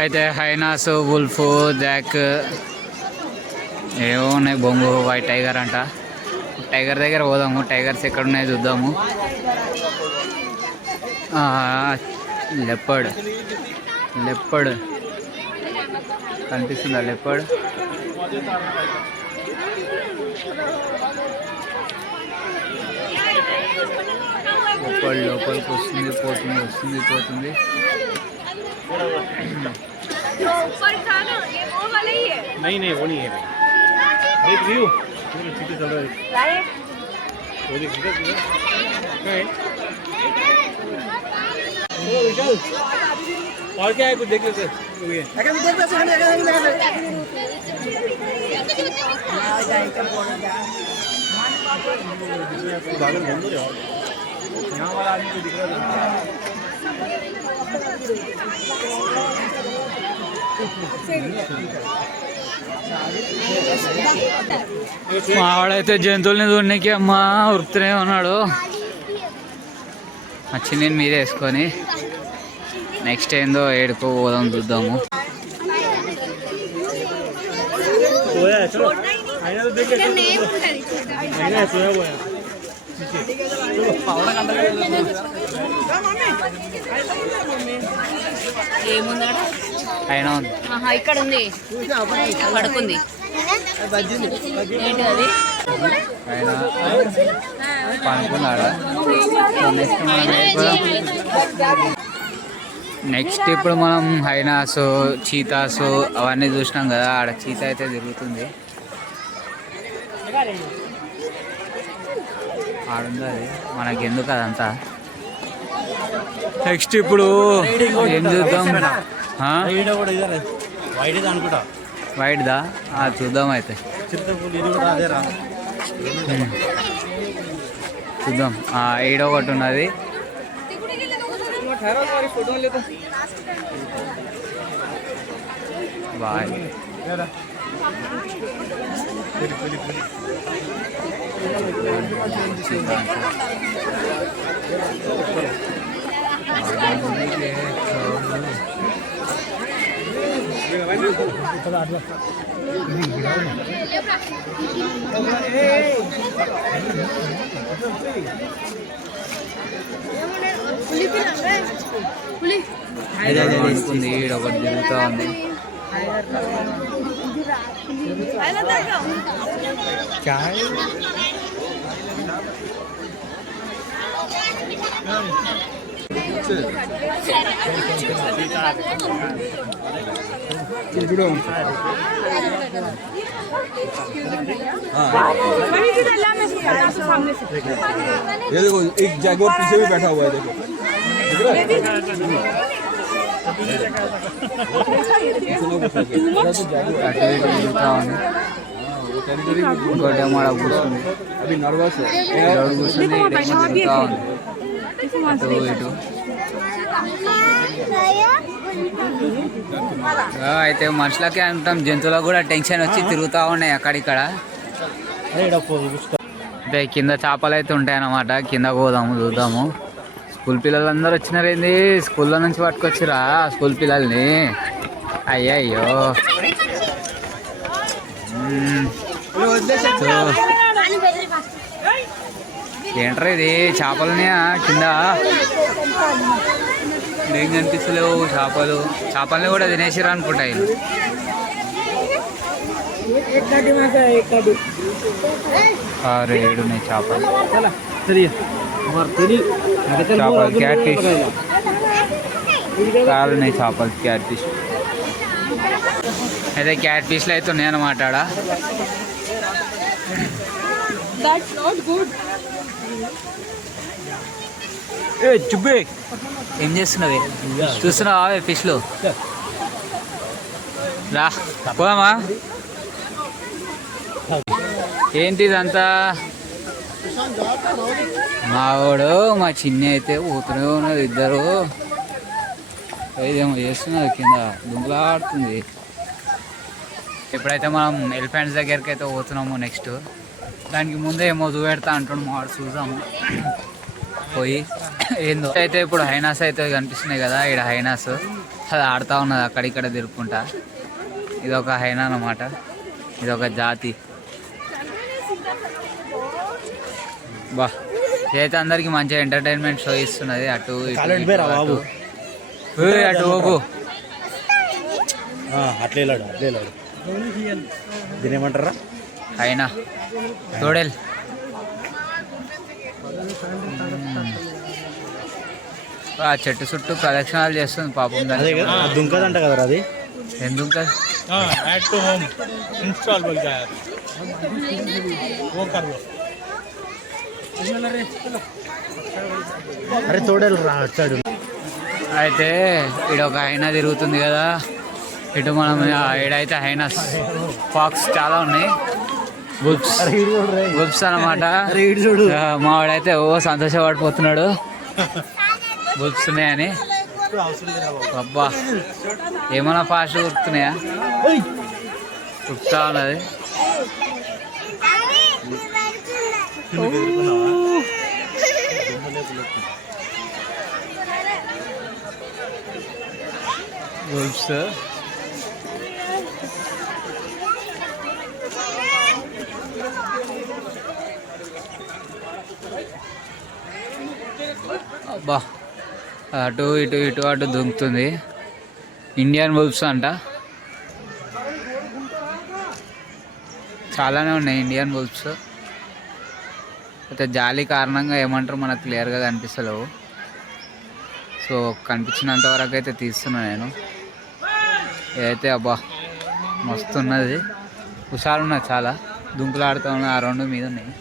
అయితే hyenas, wolf, Jack ఏవో ఉన్నాయి. బొంగు, వైట్ టైగర్ అంట. టైగర్ దగ్గర పోదాము. టైగర్స్ ఎక్కడ ఉన్నాయో చూద్దాము. లెపర్డ్ కనిపిస్తుందా? లెపర్డ్ లోపలికి వస్తుంది, పోతుంది. नहीं वो नहीं है देख व्यू चल रहा है वो देख और क्या है कुछ देख लेते यहाँ वाला आदमी को दिख रहा है। మావాడైతే జంతువుల్ని చూడడానికి అమ్మా ఉరుకుతూనే ఉన్నాడు. వచ్చి నేను మీద వేసుకొని నెక్స్ట్ ఏందో ఏడుకో పోదాం చూద్దాము. అయినా ఇక్కడ ఉంది, పడుకుంది. ఏంటి అది? పనుకున్నాడా? నెక్స్ట్ ఇప్పుడు మనం హైనాస్, చీతాస్ అవన్నీ చూసినాం కదా. ఆడ చీత అయితే తిరుగుతుంది. ఆడుంది అది, మనకెందుకు అదంతా. నెక్స్ట్ ఇప్పుడు ఏం చూద్దాం? వైట్ దా చూద్దాం. అయితే చూద్దాం. ఏడో ఒకటి ఉన్నది. బాయ్. ఒకటి తిరుగుతూ ఉంది. ये देखो एक जैगुआर पीछे भी बैठा हुआ है, देखो अभी नर्वस है. అయితే మనుషులకే అంటాం, జంతువులకు కూడా టెన్షన్ వచ్చి తిరుగుతూ ఉన్నాయి అక్కడిక్కడ. అంటే కింద చేపలు అయితే ఉంటాయన్నమాట. కింద పోదాము చూద్దాము. స్కూల్ పిల్లలందరూ వచ్చినారేంది? స్కూల్లో నుంచి పట్టుకొచ్చిరా స్కూల్ పిల్లల్ని? అయ్యయ్యో. ఏంట్రా ఇది? చేపలని కింద ఏం కనిపిస్తలేవు. చేపల్ని కూడా తినేసిరా అనుకుంటా. ఏడున్నాయి చేపలు. క్యాట్ ఫిష్ కాలున్నాయి చేపలు. క్యాట్ ఫిష్ అయితే క్యాట్ ఫిష్లు అయితే ఉన్నాయన్నమాట. చుబ్బే ఏం చేస్తున్నావే? చూస్తున్నావా ఫిష్లు? రా పోదామా? ఏంటి ఇదంతా? మావాడు మా చిన్ని అయితే పోతూనే ఉన్నది. ఇద్దరు ఏదేమో చేస్తున్నారు, కింద దుంగులాడుతుంది. ఇప్పుడైతే మనం ఎలిఫెంట్స్ దగ్గరికి అయితే పోతున్నాము. నెక్స్ట్ దానికి ముందే ఏమో చూపెడతా అంటున్నాము. వాడు చూసాము పోయి ఏందో. అయితే ఇప్పుడు హైనాస్ అయితే కనిపిస్తున్నాయి కదా. ఇక్కడ హైనాస్ అది ఆడుతూ ఉన్నది అక్కడిక్కడ తిరుక్కుంటా. ఇది ఒక హైనా అన్నమాట, ఇది ఒక జాతి. బా అయితే అందరికి మంచిగా ఎంటర్టైన్మెంట్ షో ఇస్తున్నది. అటు అటు ఓపు అట్లే దీని ఏమంటారా అయినా తోడేల్. ఆ చెట్టు చుట్టూ ప్రదక్షిణాలు చేస్తుంది పాపం. దుంకదంట కదా అది. ఎందుకు అరే తోడేలు రా వచ్చాడు. అయితే ఇక్కడ ఒక హైనా తిరుగుతుంది కదా, ఇటు మనం ఈడైతే హైనాస్ ఫాక్స్ చాలా ఉన్నాయి, గుప్స్ అనమాట. మావాడైతే ఓ సంతోషపడిపోతున్నాడు గుప్స్ ఉన్నాయని. అబ్బా ఏమన్నా ఫాస్ట్ గుర్తున్నాయా, గుప్తా ఉన్నది. గుప్స్ అబ్బా అటు ఇటు ఇటు అటు దుంకుతుంది. ఇండియన్ బుల్స్ అంట, చాలానే ఉన్నాయి ఇండియన్ బుల్స్. అయితే జాలి కారణంగా ఏమంటారు మనకు క్లియర్గా కనిపిస్తలేవు. సో కనిపించినంత వరకు అయితే తీస్తున్నా నేను. ఏదైతే అబ్బా మస్తు ఉన్నది, హుషారు ఉన్నది, చాలా దుంకులాడుతూ ఉన్నాయి. ఆ రెండు మీద ఉన్నాయి.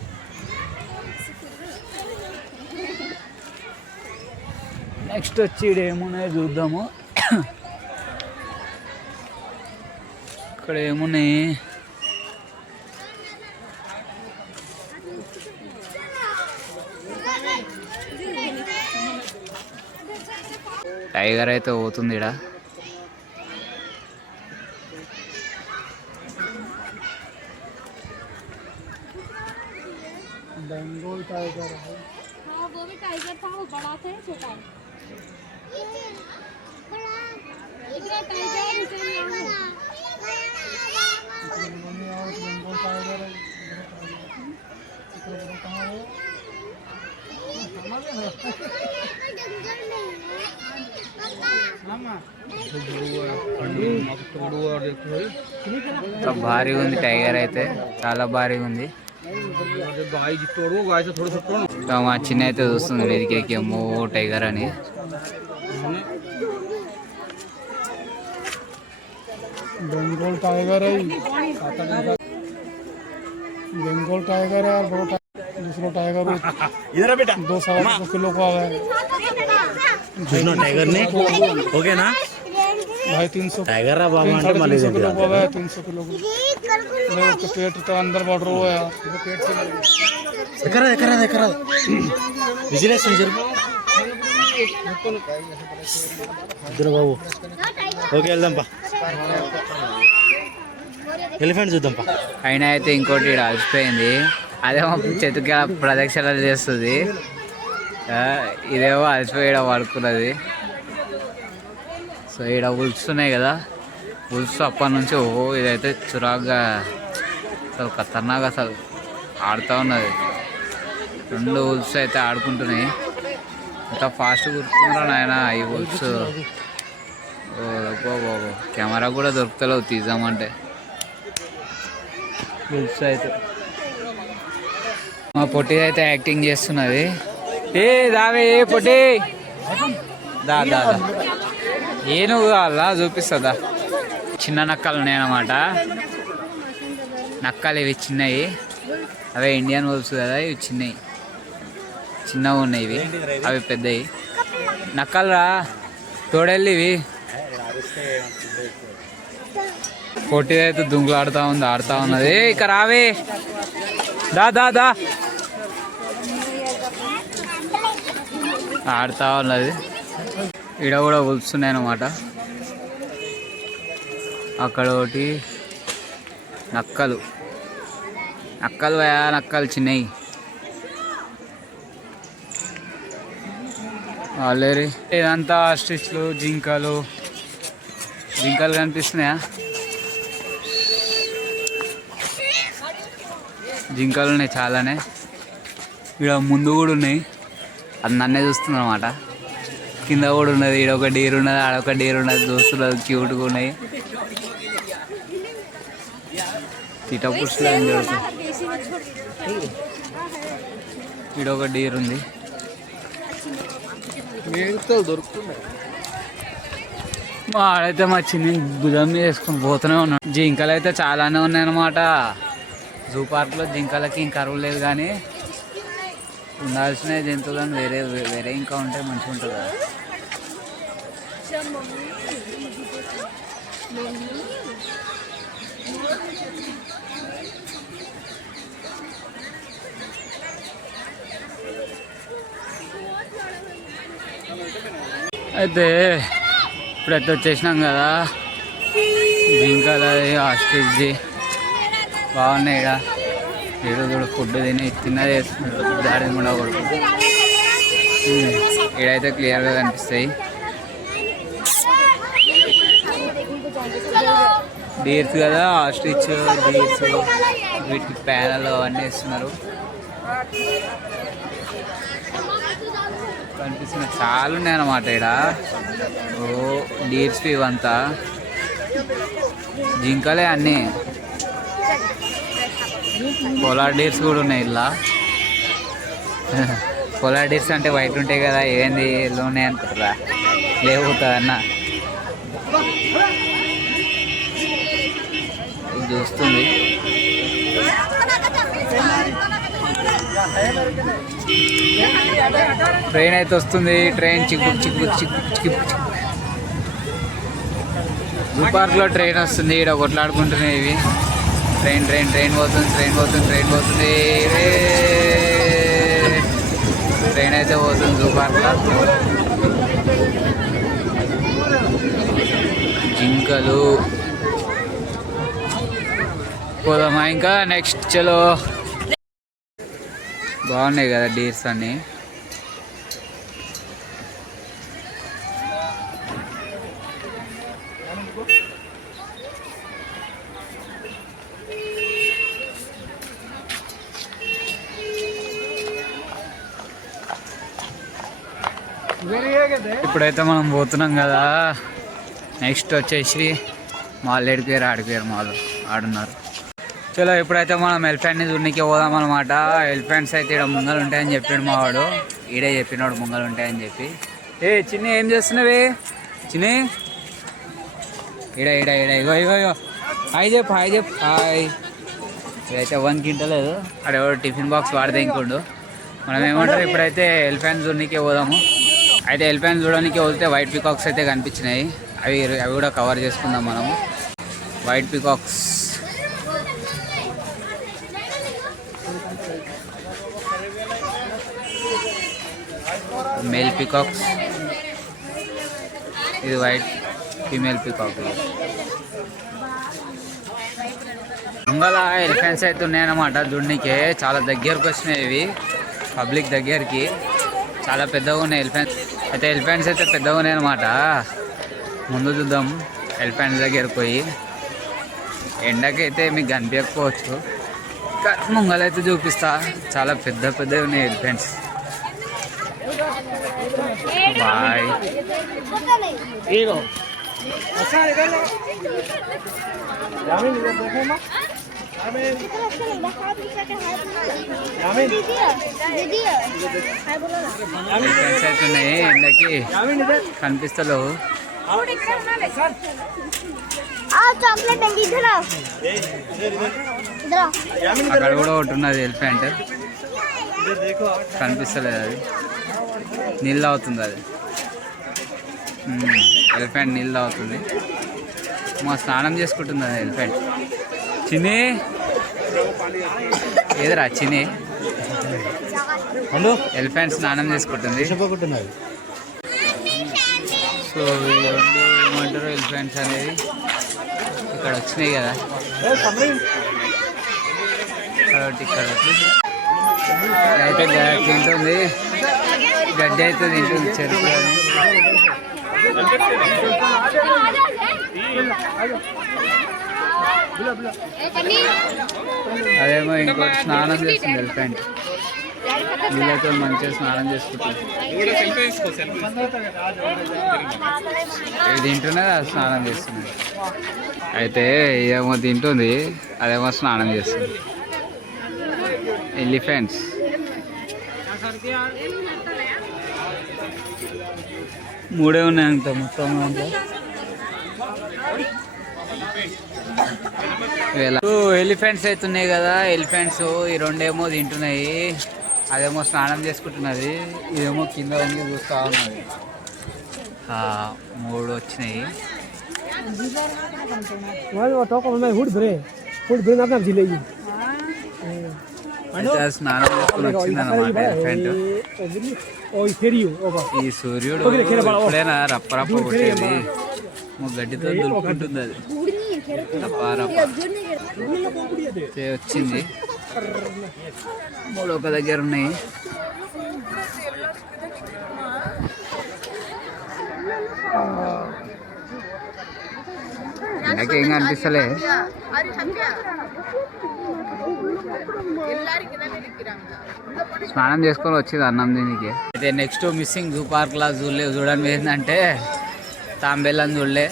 నెక్స్ట్ వచ్చి ఇక్కడ ఏమున్నాయో చూద్దాము. ఇక్కడ ఏమున్నాయి, టైగర్ అయితే పోతుంది ఇక్కడ. बंगाल टाइगर है। हाँ वो भी टाइगर था, वो बड़ा था छोटा है। बड़ा इतना टाइगर इसे यहाँ बंगाल टाइगर है। इतना कहाँ है? భారీ ఉంది టైగర్ అయితే, చాలా భారీగా ఉంది. మా చిన్న అయితే చూస్తుంది వెదికేకేమో టైగర్ అని. बंगाल टाइगर है, बंगाल टाइगर है और बड़ा दूसरा टाइगर इधर बेटा 200 किलो का है टाइगर ने ओके ना भाई 300 टाइगर रा बाबा అంటే మళ్ళీ 300 किलो का है 300 किलो का उसका पेट तो अंदर बढ़ रहा है पेट से करा विजिलेंस सेंटर इधर बाबू ఓకే వెళ్దాం పా ఎలిఫెంట్ చూద్దాం పా. అయినా అయితే ఇంకోటి ఇక్కడ అలసిపోయింది, అదేమో చెట్టుగా ప్రదక్షిణలు చేస్తుంది, ఇదేమో అలసిపోయడం పడుకున్నది. సో ఇక్కడ ఉల్స్ ఉన్నాయి కదా, ఉల్స్ అప్పటి నుంచి ఇదైతే చురాగ్గా అసలు ఖతర్నాక్ అసలు ఆడుతూ ఉన్నది. రెండు ఉల్స్ అయితే ఆడుకుంటున్నాయి. ఎంత ఫాస్ట్ గుర్తున్నారా నాయన ఈ ఉల్స్. బాబు కెమెరా కూడా దొరుకుతలేవు తీద్దామంటే. ఉల్స్ అయితే మా పొట్టి అయితే యాక్టింగ్ చేస్తున్నది. ఏ దావే ఏ పొట్టి దా దా ఏనుగు అలా చూపిస్తుందా. చిన్న నక్కలు ఉన్నాయన్నమాట, నక్కలు ఇవి చిన్నవి, అవే ఇండియన్ ఉల్స్ కదా, ఇవి చిన్నవి చిన్నగా ఉన్నాయి, ఇవి అవి పెద్దవి నక్కలు రా తోడెళ్ళి. ఇవి పొట్టి అయితే దుంకులు ఆడుతూ ఉన్నది. ఇక రావే దా దా దా ఆడుతూ ఉన్నది. ఈడ కూడా ఉల్స్తున్నాయి అన్నమాట. అక్కడ ఒకటి నక్కలు నక్కలు చిన్నవి ఆల్రెడీ. ఇదంతా స్టిచ్లు జింకలు జింకలు కనిపిస్తున్నాయా? జింకలు ఉన్నాయి చాలానే. ఇక్కడ ముందు కూడా ఉన్నాయి, అది నన్నే చూస్తుంది అనమాట. కింద కూడా ఉన్నది, ఈడ ఒక డీర్ ఉన్నది, ఆడొక డీర్ ఉన్నది, చూస్తున్నది, క్యూట్గా ఉన్నాయి. తీట పుష్లో ఏం జరుగుతుంది. ఈడ ఒక డీర్ ఉంది. దొరుకుతున్నాయి. ఆడైతే మా చిన్ని భుజం మీద వేసుకొని పోతూనే ఉన్నాడు. జింకలు అయితే చాలానే ఉన్నాయి అన్నమాట. జూ పార్క్లో జింకలకి ఇంకా అరువు లేదు, కానీ ఉండాల్సిన జంతువులను వేరే వేరే ఇంకా ఉంటే మంచిగా ఉంటుంది కదా. అయితే ఇప్పుడైతే వచ్చేసినాం కదా, జింకలది ఆస్ట్రిచ్ది బాగున్నాయి. ఇక్కడ ఏదో కూడా ఫుడ్ తిన్నది వేసుకుంటారు, దాడి కూడా కొడుకు. ఇక్కడైతే క్లియర్గా కనిపిస్తాయి. డీర్స్ కదా, ఆస్ట్రిచ్ డీర్స్, వీటికి ప్యానల్ అవన్నీ ఇస్తున్నారు. కనిపిస్తున్న చాలా ఉన్నాయి అన్నమాట ఇక్కడ. ఓ డీర్స్ ఇవంతా జింకలే అన్నీ. పోలార్ డీర్స్ కూడా ఉన్నాయి ఇలా. పోలార్ డీర్స్ అంటే వైట్ ఉంటాయి కదా, ఏంది ఎల్లో ఉన్నాయి అనుకుంటారా? లేవుతా అన్న ఇది చూస్తుంది. ట్రైన్ అయితే వస్తుంది. ట్రైన్ చిక్కు చిక్కు చిక్కు చిక్కు. జూ పార్క్లో ట్రైన్ వస్తుంది. ఇక్కడ కొట్లాడుకుంటున్నాయి ఇవి. ట్రైన్ ట్రైన్ ట్రైన్ పోతుంది, ట్రైన్ పోతుంది, ట్రైన్ పోతుంది. ట్రైన్ అయితే పోతుంది జూ పార్క్లో. జింకలు పోదామా ఇంకా నెక్స్ట్? చలో. బాగున్నాయి కదా డీర్స్ అన్నీ. ఇప్పుడైతే మనం పోతున్నాం కదా, నెక్స్ట్ వచ్చేసి మాల్ ఏడిపోయారు, ఆడిపోయారు మాల్ ఆడున్నారు. చలో ఇప్పుడైతే మనం ఎలిఫెంట్ని చూడడానికి పోదాం అనమాట. ఎలిఫెంట్స్ అయితే ఇక్కడ ముంగలు ఉంటాయని చెప్పాడు మా వాడు. ఈడే చెప్పినాడు ముంగలు ఉంటాయని చెప్పి. ఏ చిన్ని ఏం చేస్తున్నావే చిన్ని? ఈడ ఈడ ఈడ ఇగో ఇగో ఇగో. హాయ్ చెప్పు, హాయ్ చెప్పు, హాయ్. ఇదైతే 1 క్వింటలేదు. అక్కడ ఎవరు టిఫిన్ బాక్స్ వాడితే ఇంకోండు. మనం ఏమంటారు ఇప్పుడైతే ఎలిఫెంట్ చూడడానికి పోదాము. అయితే ఎలిఫెంట్ చూడడానికి వెళ్తే వైట్ పికాక్స్ అయితే కనిపించినాయి. అవి కూడా కవర్ చేసుకుందాం మనము. వైట్ పికాక్స్ మేల్ పికాక్స్, ఇది వైట్ ఫీమేల్ పికాక్. ముంగల ఎలిఫెంట్స్ అయితే ఉన్నాయన్నమాట దున్నికే. చాలా దగ్గరకు వచ్చినాయి ఇవి, పబ్లిక్ దగ్గరికి. చాలా పెద్దగా ఉన్నాయి ఎలిఫెంట్స్. అయితే ఎలిఫెంట్స్ అయితే పెద్దగా ఉన్నాయి అన్నమాట. ముందు చూద్దాం ఎలిఫెంట్స్ దగ్గరికి పోయి. ఎండకైతే మీకు కనిపించకపోవచ్చు, ముంగలైతే చూపిస్తా. చాలా పెద్ద పెద్దవి ఉన్నాయి ఎలిఫెంట్స్. బాయ్. ఎలిఫెంట్స్ అయితే ఉన్నాయి, ఎండకి కనిపిస్తలేవు. అక్కడ కూడా ఒకటి ఉన్నది ఎలిఫెంట్, కనిపిస్తలేదు. అది నీళ్ళు అవుతుంది. అది ఎలిఫెంట్ నీళ్ళు అవుతుంది. మా స్నానం చేసుకుంటుంది అది ఎలిఫెంట్. చిన్ని ఏదిరా చిన్ని? ఎలిఫెంట్ స్నానం చేసుకుంటుంది. సో ఈ 2 ఏమంటారు ఎలిఫెంట్స్ అనేది ఇక్కడ వచ్చినాయి కదా. ఇక్కడ అయితే తింటుంది, గడ్డి అయితే తింటుంది చెరుకు. అదేమో ఇంకోటి స్నానం చేస్తుంది ఎలిఫెంట్. వీళ్ళతో మంచిగా స్నానం చేసుకుంటుంది. ఇది తింటున్నది, అది స్నానం చేస్తుంది. అయితే ఇదేమో తింటుంది, అదేమో స్నానం చేస్తుంది. ఎలిఫెంట్స్. మూడే ఉన్నాయి అంత మొత్తం దాంట్లో. ఎలిఫెంట్స్ అవుతున్నాయి కదా, ఎలిఫెంట్స్ ఈ రెండేమో తింటున్నాయి, అదేమో స్నానం చేసుకుంటున్నది, ఇదేమో కింద ఉండి చూస్తూ ఉన్నది. 3 వచ్చినాయి. అయితే స్నానం చేసుకుని వచ్చిందన్నమాట ఎలిఫెంట్. ఈ సూర్యుడు ఎప్పుడైనా రప్పరప్ప కొట్టేది గడ్డితో దులుపుకుంటుంది. అది వచ్చింది. 3 ఒక దగ్గర ఉన్నాయి. నాకేం అనిపిస్తలే. స్నానం చేసుకొని వచ్చింది అన్నం దీనికి. అయితే నెక్స్ట్ మిస్సింగ్ జూ పార్క్లా చూడడం ఏంటంటే తాంబేలని చూడలే,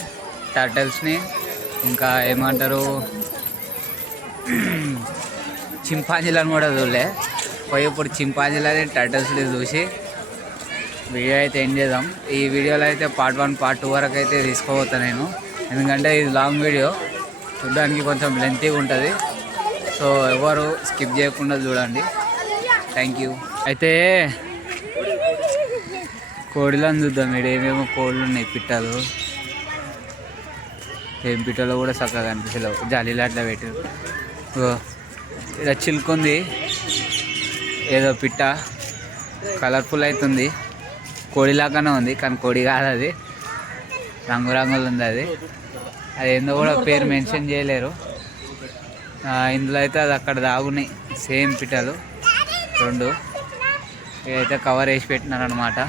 టర్టల్స్ని, ఇంకా ఏమంటారు చింపాంజీలను కూడా చూడలే. పోయి ఇప్పుడు చింపాంజీలని టర్టల్స్ని చూసి వీడియో అయితే ఎండ్ చేద్దాం. ఈ వీడియోలో అయితే పార్ట్ 1 పార్ట్ 2 వరకు అయితే తీసుకోబోతాను నేను, ఎందుకంటే ఇది లాంగ్ వీడియో, చూడడానికి కొంచెం లెంతీగా ఉంటుంది. సో ఎవరు స్కిప్ చేయకుండా చూడండి. Thank you. అయితే కోడిలను చూద్దాం. ఇక్కడ ఏమేమో కోళ్ళు ఉన్నాయి, పిట్టలు. ఏం పిట్టలో కూడా చక్కగా అనిపిస్తలేవు, జాలీలు అట్లా పెట్టారు. ఇక్కడ చిలుకుంది, ఏదో పిట్ట కలర్ఫుల్ అవుతుంది, కోడిలాగానే ఉంది కానీ కోడి కాదు, అది రంగురంగులు ఉంది. అది ఏందో కూడా పేరు మెన్షన్ చేయలేరు. ఇందులో అయితే అది అక్కడ దాగున్నాయి సేమ్ పిట్టలు 2. ఇదైతే కవర్ వేసి పెట్టినారనమాట.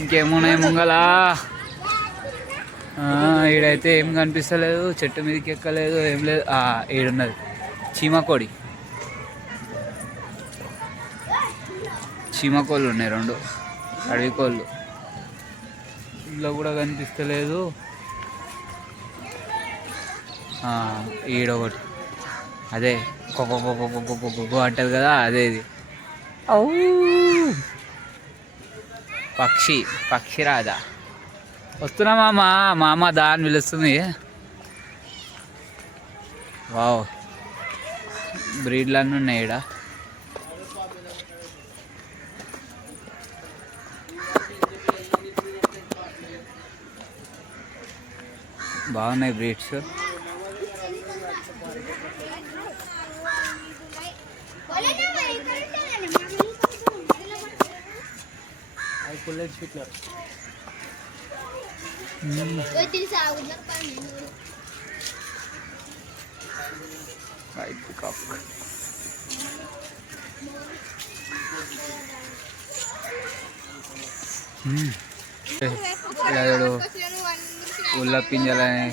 ఇంకేమున్నాయి ముంగలా? ఈడైతే ఏం కనిపిస్తలేదు, చెట్టు మీదకి ఎక్కలేదు, ఏం లేదు. ఈడున్నది చీమకోడి. చీమకోళ్ళు ఉన్నాయి 2 అడవి కోళ్ళు. ఇంట్లో కూడా కనిపిస్తలేదు. ఈడొకటి అదే కొక్కొక్కొక్కొక్కొక్కొక్కొ అంటది కదా, అదే ఇది. పక్షి రాదా? వస్తున్నా మామ దా అని పిలుస్తుంది. వావ్, బ్రీడ్లన్నీ ఉన్నాయి ఈడ. బాగున్నాయి బ్రీడ్స్. ఉల్ల పింజలని,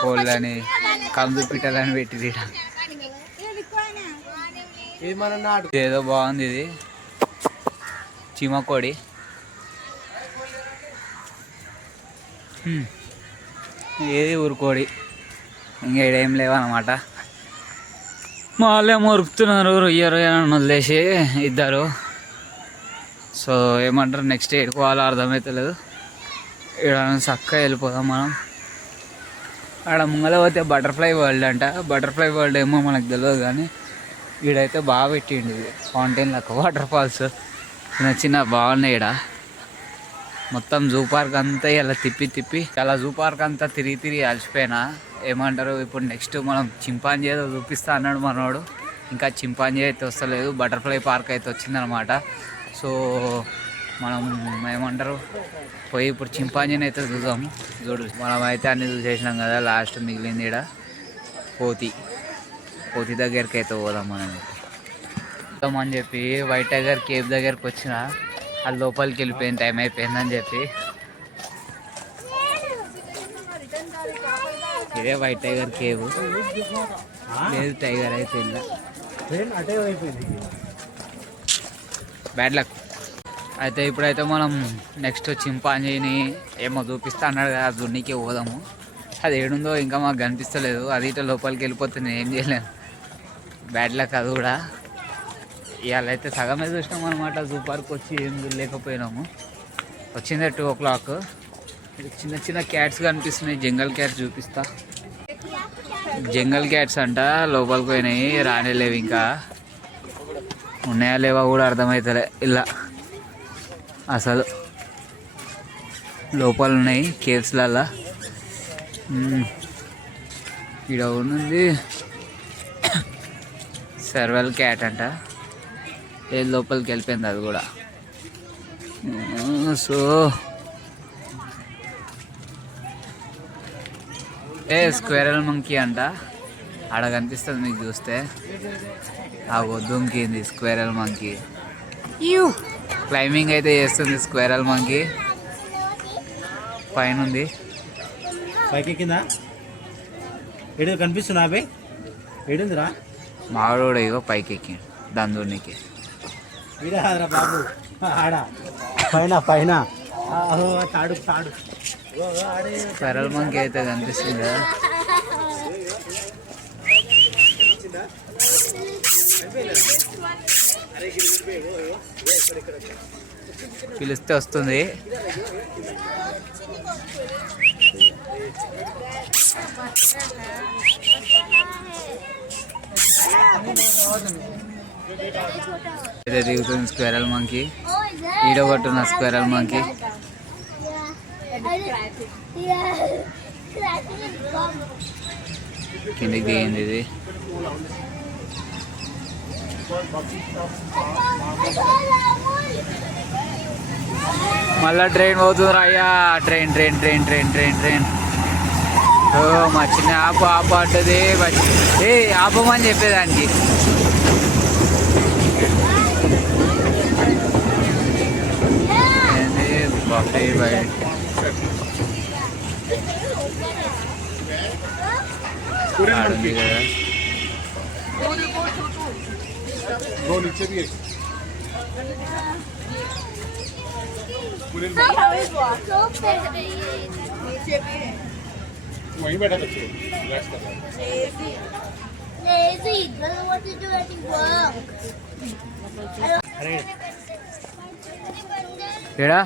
కోళ్ళని, కందు పిట్టలని పెట్టి ఏదో బాగుంది. ఇది చీమకోడి. ఏది ఊరుకోడి, ఇంకా ఏం లేవన్నమాట. వాళ్ళేమో ఉరుకుతున్నారు, రొయ్యని వదిలేసి ఇద్దరు. సో ఏమంటారు, నెక్స్ట్ ఎడుకోవాలో అర్థమవుతలేదు. ఇక్కడ చక్కగా వెళ్ళిపోదాం మనం. ఆడ ముంగల పోతే బటర్ఫ్లై వరల్డ్ అంట. బటర్ఫ్లై వరల్డ్ ఏమో మనకు తెలియదు, కానీ ఈడైతే బాగా పెట్టిండు. ఇది ఫౌంటైన్ లెక్క, వాటర్ ఫాల్స్ చిన్న చిన్న బాగున్నాయి. ఈడ మొత్తం జూ పార్క్ అంతా ఇలా తిప్పి చాలా జూ పార్క్ అంతా తిరిగి అలసిపోయినా. ఏమంటారు, ఇప్పుడు నెక్స్ట్ మనం చింపాంజీ ఏదో చూపిస్తా అన్నాడు మనోడు. ఇంకా చింపాంజీ అయితే వస్తలేదు, బటర్ఫ్లై పార్క్ అయితే వచ్చిందనమాట. సో మనం ఏమంటారు పోయి ఇప్పుడు చింపాంజీని అయితే చూద్దాము. మనం అయితే అన్నీ చూసేసినాం కదా, లాస్ట్ మిగిలింది ఇక్కడ కోతి దగ్గరికి అయితే పోదాం మనం అని చెప్పి. వైట్ టైగర్ కేవ్ దగ్గరికి వచ్చిన, అది లోపలికి వెళ్ళిపోయింది, టైం అయిపోయిందని చెప్పి. ఇదే వైట్ టైగర్ కేవ్. లేదు టైగర్ అయితే ఇలా అటే అయిపోయింది. Bad luck. అయితే ఇప్పుడైతే మనం నెక్స్ట్ చింపాంజీని ఏమో చూపిస్తా అన్నాడు కదా, దున్నికి పోదాము. అది ఏడుందో ఇంకా మాకు కనిపిస్తలేదు. అది ఇట్లా లోపలికి వెళ్ళిపోతే నేను ఏం చేయలేను. బ్యాడ్ లక్ అది కూడా. ఇవాళ అయితే సగమే చూసినాం అనమాట. జూ పార్క్ వచ్చి ఏం లేకపోయినాము. వచ్చిందే 2 o'clock. చిన్న చిన్న క్యాట్స్ కనిపిస్తున్నాయి. జంగల్ క్యాట్స్ చూపిస్తా. జంగల్ క్యాట్స్ అంట, లోపలికి పోయినాయి, రానేలేవు. ఇంకా ఉన్నాయా లేవా కూడా అర్థమవుతలే. ఇలా అసలు లోపల ఉన్నాయి కేవ్స్లల్లా. ఇక్కడ ఉంది సర్వల్ క్యాట్ అంట. ఏ లోపలికి వెళ్ళిపోయింది అది కూడా. సో స్క్వేరల్ మంకీ అంట. ఆడ కనిపిస్తుంది మీకు చూస్తే. ఆ దుంకింది స్క్వేరల్ మంకీ. క్లైంబింగ్ అయితే చేస్తుంది స్క్వేరల్ మంకీ. పైన ఉంది. పైకి కింద ఏడు కనిపిస్తుందా అబ్బాయి? ఏడుందిరా మావాడు కూడా ఇగో పైకి ఎక్కి దందునికి. ఇడారా బాబు ఆడ పైన పైన తాడు తాడు. స్క్వేరల్ మంకీ అయితే కనిపిస్తుంది కదా. పిలిస్తే వస్తుంది. అయితే దిగుతుంది స్క్వేరల్ మంకీ. ఈడగొట్టున్న స్క్వేరల్ మంకీ. కిందికి దిగింది ఇది. మళ్ళా ట్రైన్ పోతుందిరా అయ్యా. Train train train train train train. ఓ మా చిన్న ఆపు ఆపు అంటది. ఏ ఆపమని చెప్పేదానికి. బఫే బైట్. ఆడుంది కదా. वहीं बैठा बच्चे रिलैक्स कर रहा Lazy, doesn't want to do any work. ఏడా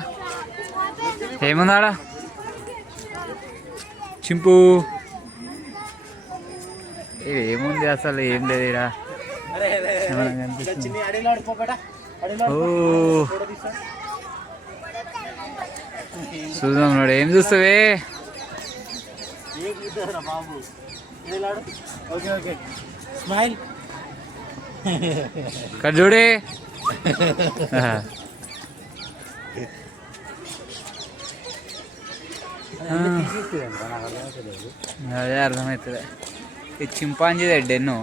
ఏముందాడా చింపు? ఇది ఏముంది అసలు? ఏం లేదు ఇక్కడ. ఓ చూద్దాం నాడు. ఏం చూస్తావే? బాబు ఓకే ఓకే స్మైల్. ఇక్కడ చూడే. అదే అర్థమవుతుంది. ఇది చింపాంజీదే డెన్ను.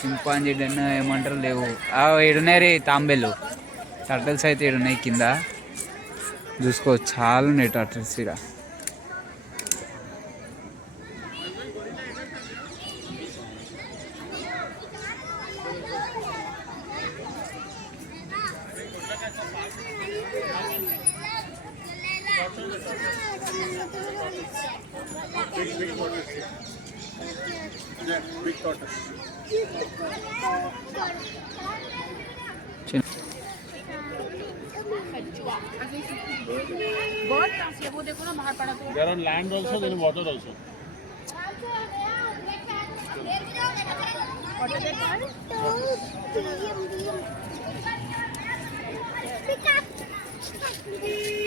చింపాంజీ డెన్ను ఏమంటారు లేవు. ఏడున్నాయి రే తాంబేలు. టర్టల్స్ అయితే ఏడున్నాయి కింద. చూసుకో చాలా ఉన్నాయి టర్టల్స్ ఇక్కడ. There are land also, there is water also.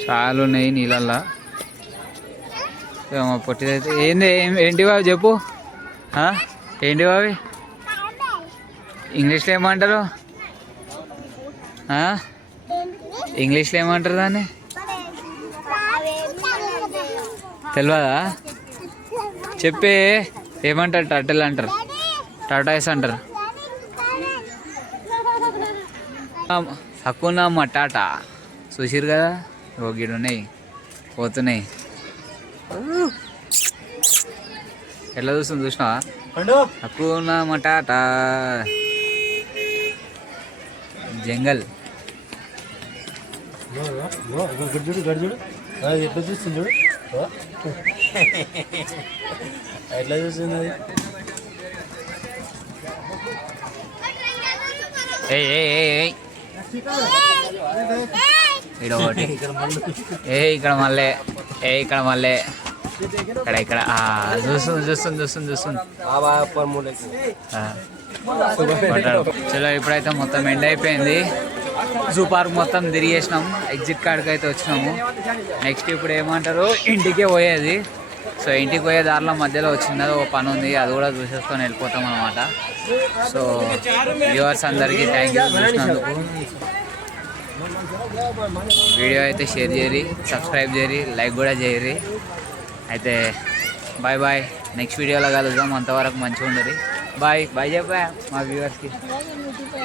చాలా ఉన్నాయి నీళ్ళల్లో. పొట్టిదైతే ఏంది? ఏంటి బావి చెప్పు. ఏంటి బావి? ఇంగ్లీష్లో ఏమంటారు? ఇంగ్లీష్లో ఏమంటారు దాన్ని? తెలియదా? చెప్పే. ఏమంటారు? టర్టిల్ అంటారు, టాటాయిస్ అంటారు. హక్కున్నా టాటా చూసిరు కదా. ఓ గిడు ఉన్నాయి పోతున్నాయి. ఎట్లా చూస్తుంది చూసినావా అక్కున మటాటా జంగల్ గడ్జుడు గడ్జుడు ఎట్లా చూస్తుంది చూడు ఎట్లా చూస్తుంది అది ఇక్కడ ఒకటి ఇక్కడ మళ్ళీ ఇక్కడ మళ్ళీ ఇక్కడ చూస్తుంది చలో ఇప్పుడైతే మొత్తం ఎండ్ అయిపోయింది. జూ పార్క్ మొత్తం తిరిగేసినాం. ఎగ్జిట్ కాడికి అయితే వచ్చినాము. నెక్స్ట్ ఇప్పుడు ఏమంటారు ఇంటికే పోయేది. సో ఇంటికి పోయే దారిలో మధ్యలో వచ్చింది ఓ పని ఉంది, అది కూడా చూసేసుకొని వెళ్ళిపోతాం అనమాట. సో వ్యూవర్స్ అందరికీ థ్యాంక్ యూ చూసినందుకు. వీడియో అయితే షేర్ చేయరి, సబ్స్క్రైబ్ చేయరి, లైక్ కూడా చేయరి. అయితే బాయ్ బాయ్, నెక్స్ట్ వీడియోలో కలుద్దాం. అంతవరకు మంచిగా ఉండదు. బాయ్ బాయ్ చెప్పా మా వ్యూవర్స్కి.